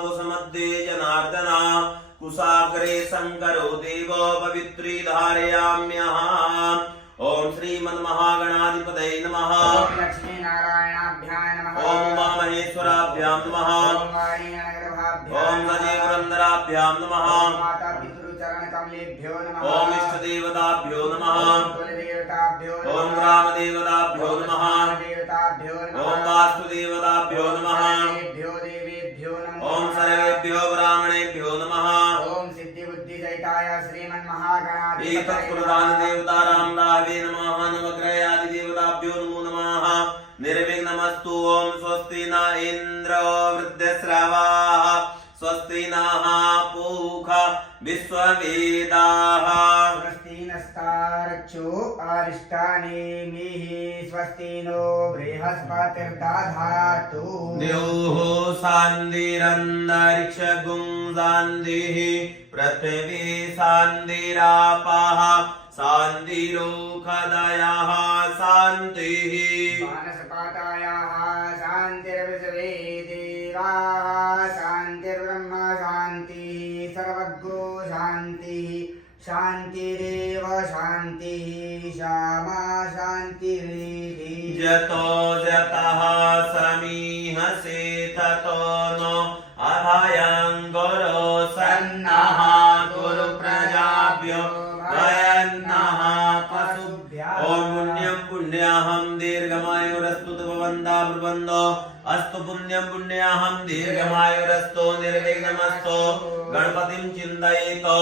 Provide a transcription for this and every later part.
मध्ये जनार्दन कुशाग्रे शंकरो देवो पवित्री धारयाम्यहम्। ओम श्रीमन्महागणाधिपतये नमः। ओम लक्ष्मी नारायणाभ्याय नमः। ओम उमामहेश्वराभ्यां नमः। ओम वाणीनगरभाभ्यां ओम सजीवरंदराभ्यां नमः। ओम माता पितृचरण कमलेभ्यो नमः। ओम इष्टदेवताभ्यो नमः। ओम कुलदेवताभ्यो नमः। ओम ग्रामदेवताभ्यो नमः। देवताभ्यो नमः। ओम वास्तुदेवताभ्यो नमः। देवेभ्यो देवेभ्यो नमः। ओम सर्वेभ्यो ब्राह्मणेभ्यो नमः। ओम सिद्धि बुद्धि जयिताय श्रीमन्महागणाधिपतये एतत्प्रधान देवतारां रावे नमः। नवग्रहादि देवताभ्यो नमो नमः। निर्विघ्नमस्तु। ओम स्वस्ति न इन्द्रो वृद्धश्रवाः स्वस्ति नः पूषा विश्ववेदाः स्वस्ति नस्तार्क्ष्यो अरिष्टानेमिः स्वस्ति नो बृहस्पतिर्दधातु द्योः शान्तिरन्तरिक्षगुं शान्तिः पृथिवी शान्तिरापः शान्तिरोषधयः शान्तिः मानसपातायाः शान्तिर्विश्वे देवाः शान्तिर्ब्रह्म शान्तिः सर्वज्ञो शान्तिः शान्तिरेव शान्तिः श्यामा शान्तिरेधि यतो यतः समीहसे ततो नो अभयङ्करो सन्नः कुरु प्रजाभ्यो वयन्नः पशुभ्यः। ओम पुण्यं पुण्याहं दीर्घमायुरस्तु भवन्ता ब्रुवन्तो अस्तु पुण्यं पुण्याहं दीर्घमायुरस्तु निर्विघ्नमस्तु गणपतिं चिन्तयेतो।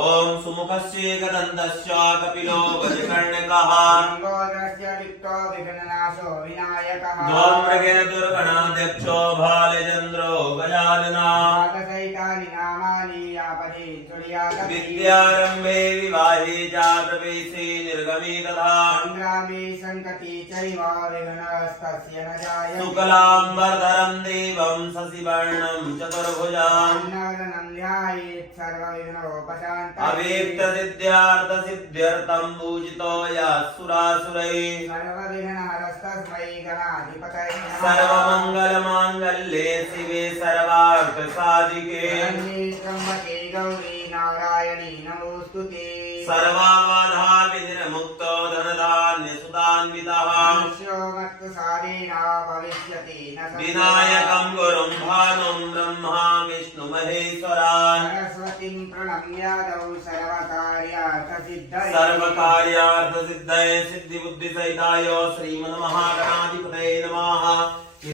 ओम सुमुखस्य एकदन्तस्य कपिलो गजकर्णकः लम्बोदरस्य वित्तो विघ्ननाशो विनायकः धूम्रकेतुर्गणाध्यक्षो भालचन्द्रो गजाननः नागसहितानि नामानि यापदे तुर्यागति विद्यारम्भे विवाहे च प्रवेशे निर्गमे तथा सङ्ग्रामे सङ्कटे चैव विघ्नस्तस्य न जायते शुक्लाम्बरधरं देवं शशिवर्णं चतुर्भुजां अन्नवदनं ध्यायेत् सर्वविघ्नोपशान्तये अवेक्तसिद्ध्यार्थसिद्ध्यर्थं पूजितो यः सुरासुरैः सर्वविघ्नहरस्तस्मै गणाधिपतये नमः। सर्वमङ्गलमाङ्गल्ये शिवे सर्वार्थसाधिके शरण्ये त्र्यम्बके गौरी नारायणी नमोऽस्तुते सर्वबाधा विनिर्मुक्तो धनधान्यसुतान्वितः मनुष्यो मत्कुसादेन भविष्यति न विनायकं गुरुं भानुं ब्रह्मा विष्णुमहेश्वरान् सरस्वतीं प्रणम्यादौ सर्वकार्यार्थसिद्धये सर्वकार्यार्थसिद्धये सिद्धिबुद्धिसहिताय श्रीमन्महागणाधिपतये नमः।